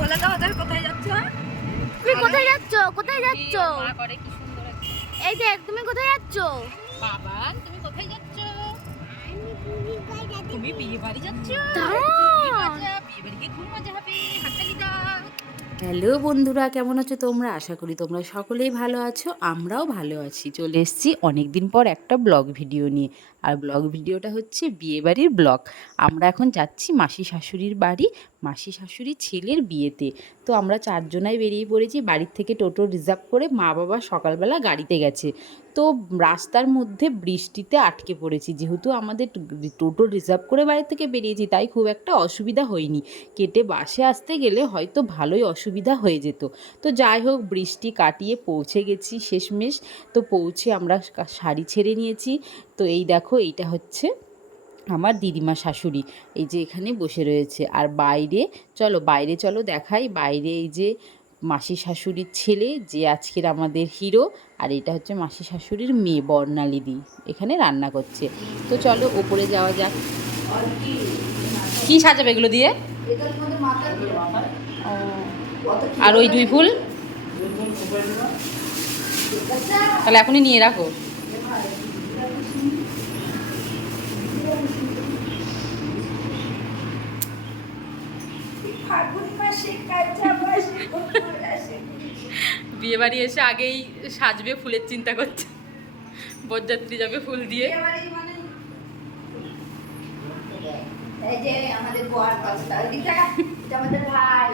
বলে দাও ওদের কোথায় যাচ্ছ? তুমি কোথায় যাচ্ছ? কোথায় যাচ্ছ? মা করে কি সুন্দর একটা। এই দেখ, তুমি কোথায় যাচ্ছ? বাবা তুমি কোথায় যাচ্ছ? তুমি বিয়ে বাড়ি যাচ্ছ? দাঁড়াও। কি মজা, বিয়ে বাড়ি গিয়ে খুব মজা হবে। হাততালি দাও। হ্যালো বন্ধুরা, কেমন আছো তোমরা? আশা করি তোমরা সকলেই ভালো আছো, আমরাও ভালো আছি। চলে এসেছি অনেক দিন পর একটা ব্লগ ভিডিও নিয়ে। আর ব্লগ ভিডিওটা হচ্ছে বিয়েবাড়ির ব্লগ। আমরা এখন যাচ্ছি মাসি শাশুড়ির বাড়ি, মাসি শাশুড়ির ছেলের বিয়েতে। তো আমরা চারজনাই বেরিয়ে পড়েছি বাড়ির থেকে, টোটো রিজার্ভ করে। মা বাবা সকালবেলা গাড়িতে গেছে। তো রাস্তার মধ্যে বৃষ্টিতে আটকে পড়েছি। যেহেতু আমাদের টোটো রিজার্ভ করে বাড়ি থেকে বেরিয়েছি, তাই খুব একটা অসুবিধা হয়নি। কেটে বাসে আসতে গেলে হয়তো ভালোই অসুবিধা হয়ে যেত। তো যাই হোক, বৃষ্টি কাটিয়ে পৌঁছে গেছি শেষমেশ। তো পৌঁছে আমরা শাড়ি ছেড়ে নিয়েছি। তো এই দেখো, এইটা হচ্ছে আমার দিদিমা শাশুড়ি, এই যে এখানে বসে রয়েছে। আর বাইরে বাইরে চলো দেখাই। বাইরে এই যে মাসি শাশুড়ির ছেলে, যে আজকের আমাদের হিরো। আর এটা হচ্ছে মাসি শাশুড়ির মেয়ে বর্ণালীদি, এখানে রান্না করছে। তো চলো ওপরে যাওয়া যাক। কি সাজাবে এগুলো দিয়ে? আর ওই দুই ফুল তাহলে এখনই নিয়ে রাখো। বিয়ে বাড়ি এসে আগেই সাজবে, ফুলের চিন্তা করছে। বরযাত্রী যাবে ফুল দিয়ে। এই যে আমাদের বর কথা, ওইদিকে আমাদের ভাই।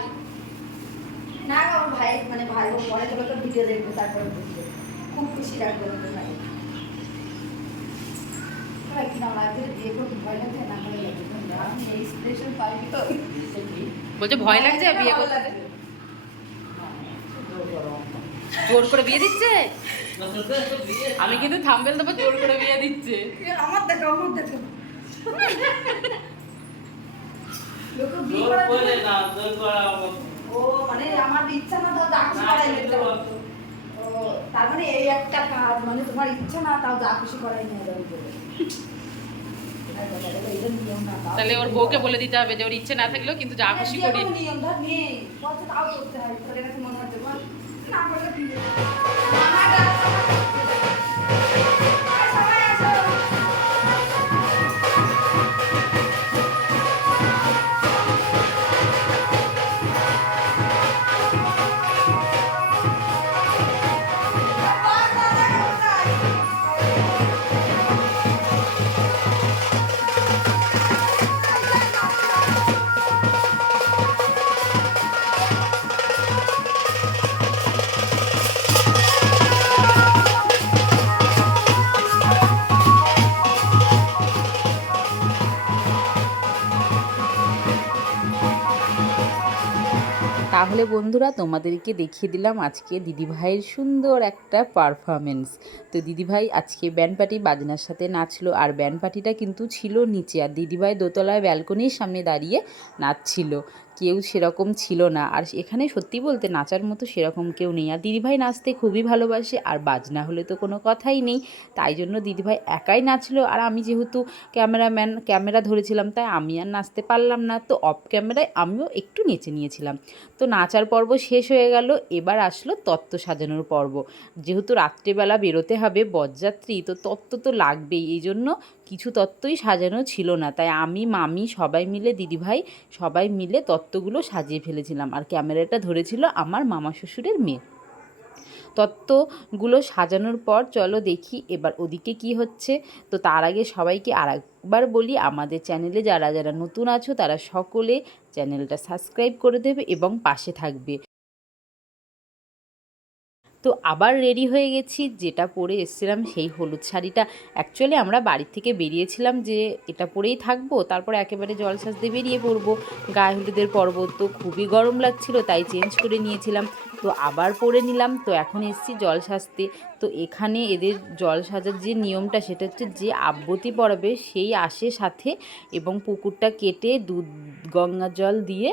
না আমার ভাই, মানে ভাই ও পরে তো ভিডিও দেখবো, তারপরে বুঝবে। খুব খুশি লাগবে ওদের ভাই। ভাই কি না লাগে, বিয়ে করতে ভয় লাগে না, ভয় লাগে। আমি এই স্পেশাল পাইনি তো। বলছে ভয় লাগছে বিয়ে করতে, জোর করে বিয়ে দিচ্ছে। আমি কিন্তু থাম্বনেল দেবো, জোর করে বিয়ে দিচ্ছে। আমার দেখো, আমার দেখো। লোকে বিয়ে করে না, জোর করা। ও মানে আমার ইচ্ছা না তো যা খুশি করাই নিতে হবে। ও তার মানে এই একটা কাজ, মানে তোমার ইচ্ছা না তাও যা খুশি করাই নিয়ে যাবে বলে। তাহলে ওর বউকে বলে দিতে হবে যে ওর ইচ্ছে না থাকলেও কিন্তু যা খুশি করি। নিয়ম ধর নেই, বলছে তাও করতে হয়। তাহলে কাছে মনে হচ্ছে না করলে কি হবে? সবাই আসো। তাহলে বন্ধুরা, তোমাদেরকে দেখিয়ে দিলাম আজকে দিদিভাইয়ের সুন্দর একটা পারফরমেন্স। তো দিদিভাই আজকে ব্যান্ড পার্টি বাজনার সাথে নাচলো। আর ব্যান্ড পার্টিটা কিন্তু ছিল নিচে, আর দিদিভাই দোতলায় ব্যালকনির সামনে দাঁড়িয়ে নাচছিল। কেউ সেরকম ছিল না। আর এখানে সত্যি বলতে নাচার মতো সেরকম কেউ নেই। আর দিদিভাই নাচতে খুবই ভালোবাসে, আর বাজনা হলে তো কোনো কথাই নেই। তাই জন্য দিদিভাই একাই নাচলো। আর আমি যেহেতু ক্যামেরাম্যান, ক্যামেরা ধরেছিলাম, তাই আমি আর নাচতে পারলাম না। তো অফ ক্যামেরায় আমিও একটু নেচে নিয়েছিলাম। তো নাচার পর্ব শেষ হয়ে গেল। এবার আসলো তত্ত্ব সাজানোর পর্ব। যেহেতু রাত্রেবেলা বেরোতে হবে বরযাত্রী, তো তত্ত্ব তো লাগবেই। এই জন্য কিছু তত্ত্বই সাজানো ছিল না, তাই আমি, মামি সবাই মিলে, দিদিভাই সবাই মিলে তত্ত্বগুলো সাজিয়ে ফেলেছিলাম। আর ক্যামেরাটা ধরেছিল আমার মামা শ্বশুরের মেয়ে। তত্ত্বগুলো সাজানোর পর চলো দেখি এবার ওদিকে কি হচ্ছে। তো তার আগে সবাইকে আরেকবার বলি, আমাদের চ্যানেলে যারা যারা নতুন আছো তারা সকলে চ্যানেলটা সাবস্ক্রাইব করে দেবে এবং পাশে থাকবে। তো আবার রেডি হয়ে গেছি। যেটা পরে এসেছিলাম সেই হলুদ শাড়িটা, অ্যাকচুয়ালি আমরা বাড়ির থেকে বেরিয়েছিলাম যে এটা পরেই থাকবো, তারপরে একেবারে জল সাজতে বেরিয়ে পড়বো। গায়ে হলুদের পর্ব, তো খুবই গরম লাগছিল তাই চেঞ্জ করে নিয়েছিলাম। তো আবার পরে নিলাম। তো এখন এসেছি জল সাজতে। তো এখানে এদের জল সাজার যে নিয়মটা সেটা হচ্ছে যে আব্বতি পড়াবে সেই আসে সাথে এবং পুকুরটা কেটে দুধ গঙ্গা জল দিয়ে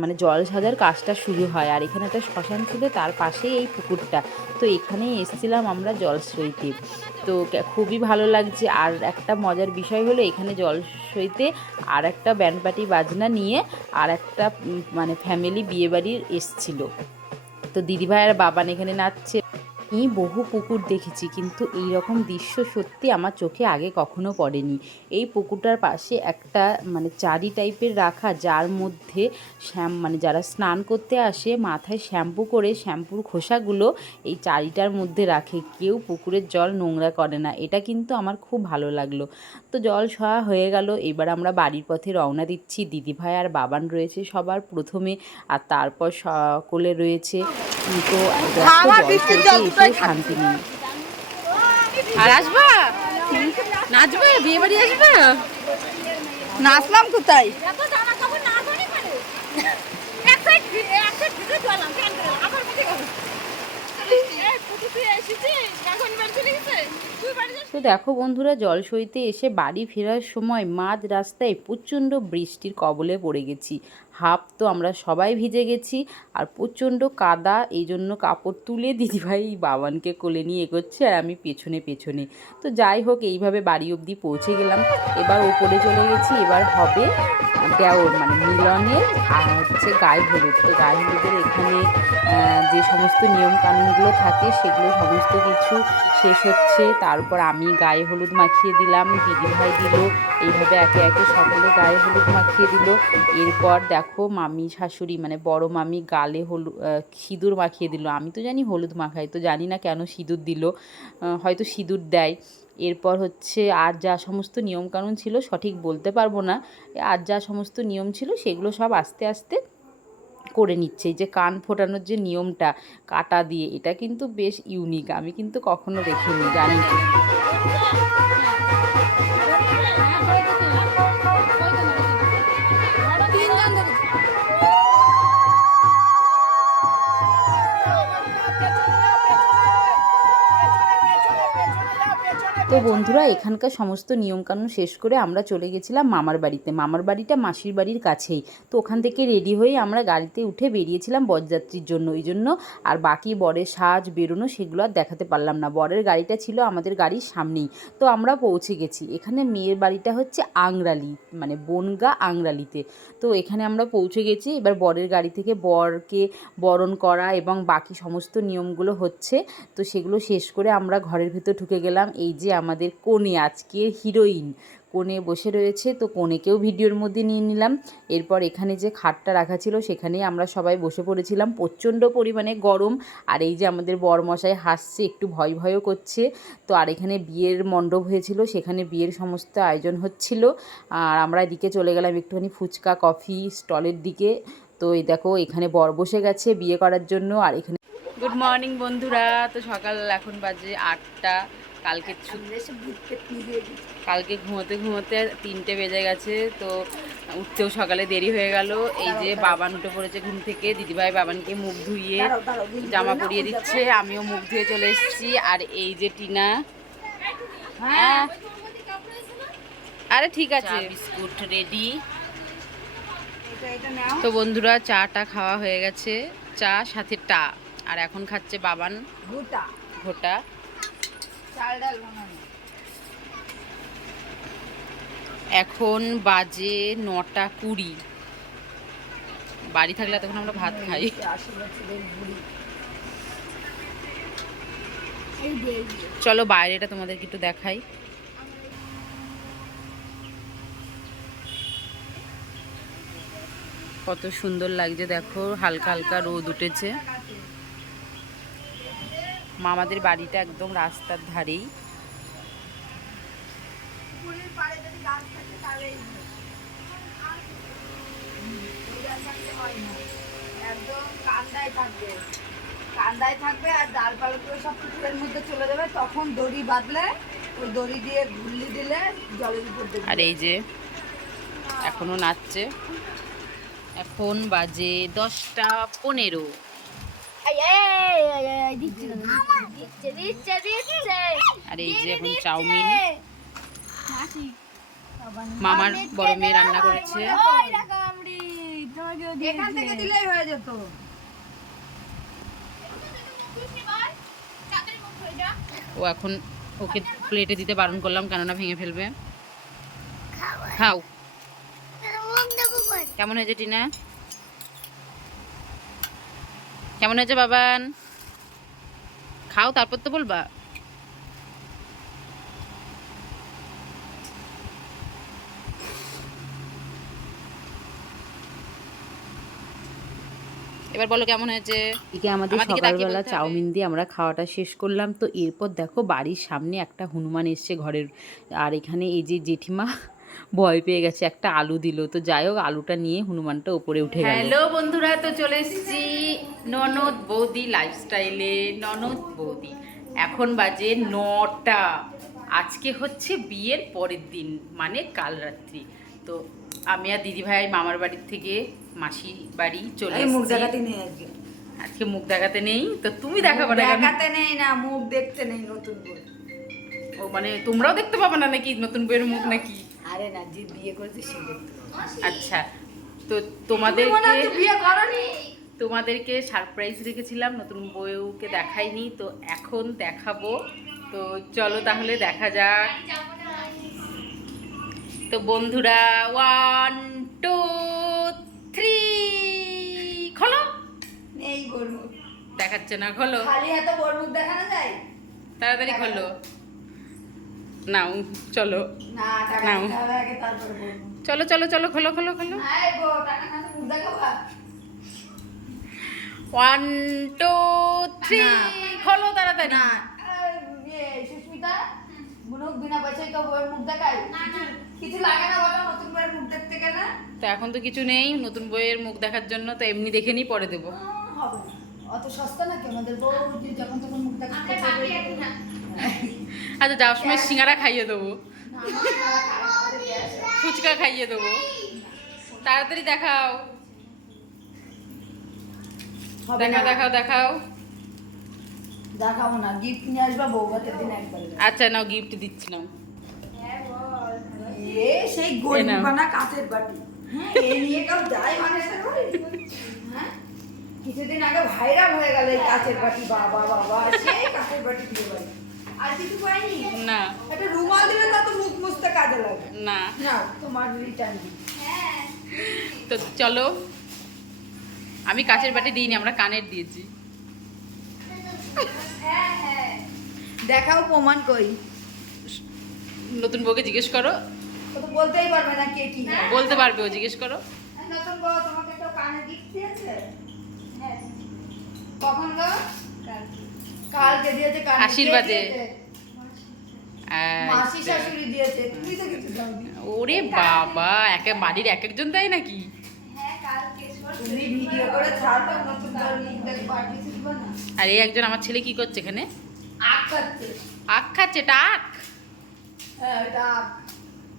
মানে জল সাজার কাজটা শুরু হয়। আর এখানে একটা শ্মশান ছিল, তার পাশেই এই পুকুরটা। তো এখানেই এসেছিলাম আমরা জল সইতে। তো খুবই ভালো লাগছে। আর একটা মজার বিষয় হলো এখানে জল সইতে আর একটা ব্যান্ড পার্টি বাজনা নিয়ে আর একটা মানে ফ্যামিলি বিয়েবাড়ির এসছিল। তো দিদিভাই আর বাবান এখানে নাচছে। আমি বহু পুকুর দেখেছি, কিন্তু এই রকম দৃশ্য সত্যি আমার চোখে আগে কখনো পড়েনি। এই পুকুরটার পাশে একটা মানে চারি টাইপের রাখা, যার মধ্যে মানে যারা স্নান করতে আসে মাথায় শ্যাম্পু করে শ্যাম্পুর খোসাগুলো এই চারিটার মধ্যে রাখে। কেউ পুকুরের জল নোংরা করে না, এটা কিন্তু আমার খুব ভালো লাগলো। তো জল সওয়া হয়ে গেল, এবার আমরা বাড়ির পথে রওনা দিচ্ছি। দিদিভাই আর বাবান রয়েছে সবার প্রথমে, আর তারপর সকলে রয়েছে। তো শান্তি নেই। আর আসবা নাচবে, বিয়ে বাড়ি আসবে? নাচলাম কোথায়? তো দেখো বন্ধুরা, জল সইতে এসে বাড়ি ফেরার সময় মাঝ রাস্তায় প্রচণ্ড বৃষ্টির কবলে পড়ে গেছি। হাফ তো আমরা সবাই ভিজে গেছি, আর প্রচণ্ড কাদা। এই জন্য কাপড় তুলে দিদিভাই বাবানকে কোলে নিয়ে এগোচ্ছে আর আমি পেছনে পেছনে। তো যাই হোক, এইভাবে বাড়ি অবধি পৌঁছে গেলাম। এবার ওপরে চলে গেছি। এবার হবে দেওর মানে মিলনের আর হচ্ছে গায়ে হলুদ। তো গায়ে হলুদের এখানে যে সমস্ত নিয়মকানুনগুলো থাকে সেগুলো সমস্ত কিছু শেষ হচ্ছে। তারপর আমি গায়ে হলুদ মাখিয়ে দিলাম, দিদিভাই দিল, এইভাবে একে একে সকলে গায়ে হলুদ মাখিয়ে দিল। এরপর দেখো মামি শাশুড়ি মানে বড় মামি গালে সিঁদুর মাখিয়ে দিল। আমি তো জানি হলুদ মাখাই, তো জানি না কেন সিঁদুর দিল, হয়তো সিঁদুর দেয়। এরপর হচ্ছে আর যা সমস্ত নিয়মকানুন ছিল সঠিক বলতে পারবো না, আর যা সমস্ত নিয়ম ছিল সেগুলো সব আস্তে আস্তে করে নিচ্ছে। এই যে কান ফোটানোর যে নিয়মটা কাটা দিয়ে, এটা কিন্তু বেশ ইউনিক, আমি কিন্তু কখনো দেখিনি, জানি না। তো বন্ধুরা, এখানকার সমস্ত নিয়মকানুন শেষ করে আমরা চলে গেছিলাম মামার বাড়িতে। মামার বাড়িটা মাসির বাড়ির কাছেই। তো ওখান থেকে রেডি হয়ে আমরা গাড়িতে উঠে বেরিয়েছিলাম বরযাত্রীর জন্য। এই জন্য আর বাকি বরের সাজ বেরোনো সেগুলো আর দেখাতে পারলাম না। বরের গাড়িটা ছিল আমাদের গাড়ির সামনেই। তো আমরা পৌঁছে গেছি। এখানে মেয়ের বাড়িটা হচ্ছে আংরালি, মানে বনগা আংরালিতে। তো এখানে আমরা পৌঁছে গেছি। এবার বরের গাড়ি থেকে বরকে বরণ করা এবং বাকি সমস্ত নিয়মগুলো হচ্ছে। তো সেগুলো শেষ করে আমরা ঘরের ভিতর ঢুকে গেলাম। এই যে আমাদের কনে, আজকের হিরোইন কনে বসে রয়েছে। তো কনেকেও ভিডিওর মধ্যে নিয়ে নিলাম। এরপর এখানে যে খাটটা রাখা ছিল সেখানেই আমরা সবাই বসে পড়েছিলাম। প্রচণ্ড পরিমাণে গরম। আর এই যে আমাদের বরমশাই হাসছে, একটু ভয় ভয়ও করছে। তো আর এখানে বিয়ের মণ্ডপ হয়েছিল, সেখানে বিয়ের সমস্ত আয়োজন হচ্ছিল। আর আমরা এদিকে চলে গেলাম একটুখানি ফুচকা কফি স্টলের দিকে। তো এই দেখো, এখানে বর বসে গেছে বিয়ে করার জন্য। আর এখানে গুড মর্নিং বন্ধুরা। তো সকাল এখন বাজে 8টা। কালকে ঘুমোতে ঘুমোতে 3টে বেজে গেছে। তো উঠতেও সকালে দেরি হয়ে গেল। এই যে বাবান উঠে পড়েছে ঘুম থেকে। দিদিভাই বাবানকে মুখ ধুইয়ে জামা পরিয়ে দিচ্ছে, আমিও মুখ ধুয়ে চলে এসেছি। আর এই যে টিনা, আরে ঠিক আছে, বিস্কুট রেডি। তো বন্ধুরা, চাটা খাওয়া হয়ে গেছে, চা সাথে টা। আর এখন খাচ্ছে বাবান ঘোটা। এখন বাজে 9টা 20। বাড়ি থাকলে তখন আমরা ভাত খাই। চলো বাইরেটা তোমাদেরকে একটু দেখাই। কত সুন্দর লাগছে দেখো, হালকা হালকা রোদ উঠেছে। মামাদের বাড়িটা একদম রাস্তার ধারেই। একদম কান্দায় থাকবে আর ডালপালাগুলো সব পুকুরের মধ্যে চলে যাবে। তখন দড়ি বাঁধলে ওই দড়ি দিয়ে ঘুরলি দিলে জলের উপর দেবে। আর এই যে এখনো নাচছে। এখন বাজে 10টা 15। দিচ্ছে দিচ্ছে দিচ্ছে আর এই যে এখন চাউমিন মামার বড় মেয়ে রান্না করেছে। এখান থেকে দিলেই হয়ে যেত। ও এখন ওকে প্লেটে দিতে বারণ করলাম, কেননা ভেঙে ফেলবে। খাও। কেমন হয়েছে টিনা? কেমন হয়েছে বাবান? খাও তারপর তো বলবা। এবার বলো কেমন হয়েছে। এদিকে আমাদের সকালবেলা চাউমিন দিয়ে আমরা খাওয়াটা শেষ করলাম। তো এরপর দেখো বাড়ির সামনে একটা হনুমান এসছে ঘরের, আর এখানে এই যে জেঠিমা ভয় পেয়ে গেছে, একটা আলু দিল। তো যাই হোক আলুটা নিয়ে হনুমানটা উপরে উঠে গেল। হ্যালো বন্ধুরা, তো চলে এসেছি ননদ বৌদি লাইফস্টাইলে। ননদ বৌদি এখন বাজে 9টা। আজকে হচ্ছে বিয়ের পরের দিন, মানে কাল রাত্রি। তো আমি আর দিদিভাই মামার বাড়ির থেকে মাসি বাড়ি চলে এসেছি। মুখ দেখাতে নেই আজকে। আজকে মুখ দেখাতে নেই, তো তুমি দেখাবে না? দেখাতে নেই না, মুখ দেখতে নেই নতুন বউ। ও মানে তোমরাও দেখতে পাবে না নাকি নতুন বউয়ের মুখ নাকি? আরে না, যে বিয়ে করেছে সে দেখতে পাবে। আচ্ছা, তো তোমাদেরকে বিয়ে করনি? তোমাদেরকে সারপ্রাইজ রেখেছিলাম, নতুন বউকে দেখাইনি, তো এখন দেখাবো। তো চলো তাহলে দেখা যাক। তো বন্ধুরা 1 2 3 খোলো। নেই গরমুখ দেখাচ্ছে না, খোলো খালি এত গরমুখ দেখানো যায়? তাড়াতাড়ি খোলো। নাও চলো, না টাকা নাও। দিতে হবে আগে, তারপরে গরমুখ। চলো চলো চলো, খোলো খোলো খোলো। আয় গো, টাকা না মুখ দেখাবা? 1 2 3 খোলো তাড়াতাড়ি। না সুস্মিতা, মুখ বিনা পয়সায় কেউ বউয়ের মুখ দেখায়? কিছু লাগে না বলো নতুন বউয়ের মুখ দেখতে গেলে? তো এখন তো কিছু নেই নতুন বইয়ের মুখ দেখার জন্য, তো এমনি দেখে নিই, পরে দেবো। হবে না, অত সস্তা নাকি আমাদের বউ যে যখন তখন মুখ দেখাতে পারবে? আচ্ছা যাওয়ার সময় সিঙ্গারা খাইয়ে দেবো, ফুচকা খাইয়ে দেবো। তাড়াতাড়ি দেখাও, দেখাও দেখাও দেখাও। দেখাবো না, গিফট নিয়ে আসবা বউ ভাতের দিন একবারে। আচ্ছা নাও, গিফট দিচ্ছি নাও। এ সেই গরিব বানা কাঁচের বাটি, হ্যাঁ এ নিয়ে কেউ যায় মানুষের বাড়ি? হ্যাঁ কিছুদিন আগে ভাইরাল হয়ে গেল এই কাঁচের বাটি, বাবা বাবা সেই কাঁচের বাটি দিয়ে বাড়ি। আর কিছু পাইনি? না। একটা রুমাল দিলে না তো মুখ মুছতে কাজে লাগে না। না, তোমার রিটার্ন দিই। তো চলো, আমি কাঁচের বাটি দিইনি, আমরা কানের দিয়েছি। দেখাও প্রমাণ কই। নতুন বউকে জিজ্ঞেস করো, ও তো বলতেই পারবে না কে কি। বলতে পারবে ও, জিজ্ঞেস করো। নতুন বউ তোমাকে তো কানে গিফট দিয়েছে? কখন গো? কালকে দিয়েছে কানে। আশীর্বাদে। মাসি শাশুড়ি দিয়েছে, তুমি তো কিছু দাওনি। ওরে বাবা, একে বাড়ির এক একজন দেয় নাকি? তুমি ভিডিও করে ছাড়ো, নতুন বউর মুখ দেখে পার্টি শিখবে না? আর এই একজন আমার ছেলে কি করছে এখানে? আখ খাচ্ছে। আখ খাচ্ছে, এটা আখ। হ্যাঁ এটা আখ।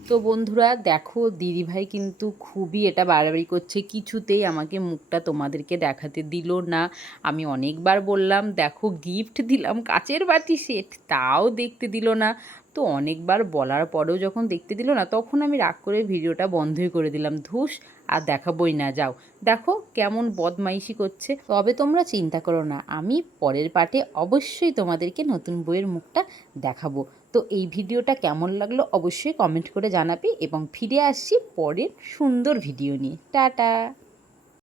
তো বন্ধুরা দেখো, দিদিভাই কিন্তু খুবই এটা বাড়াবাড়ি করছে, কিছুতেই আমাকে মুখটা তোমাদেরকে দেখাতে দিল না। আমি অনেকবার বললাম দেখো গিফট দিলাম কাচের বাটি সেট, তাও দেখতে দিল না। তো অনেকবার বলার পরেও যখন দেখতে দিল না, তখন আমি রাগ করে ভিডিওটা বন্ধই করে দিলাম। ধুস, আর দেখাবই না। যাও দেখো কেমন বদমাইশি করছে। তবে তোমরা চিন্তা করো না, আমি পরের পার্টে অবশ্যই তোমাদেরকে নতুন বইয়ের মুখটা দেখাবো। তো এই ভিডিওটা কেমন লাগলো অবশ্যই কমেন্ট করে জানাবে, এবং ফিরে আসছি পরের সুন্দর ভিডিও নিয়ে। টাটা।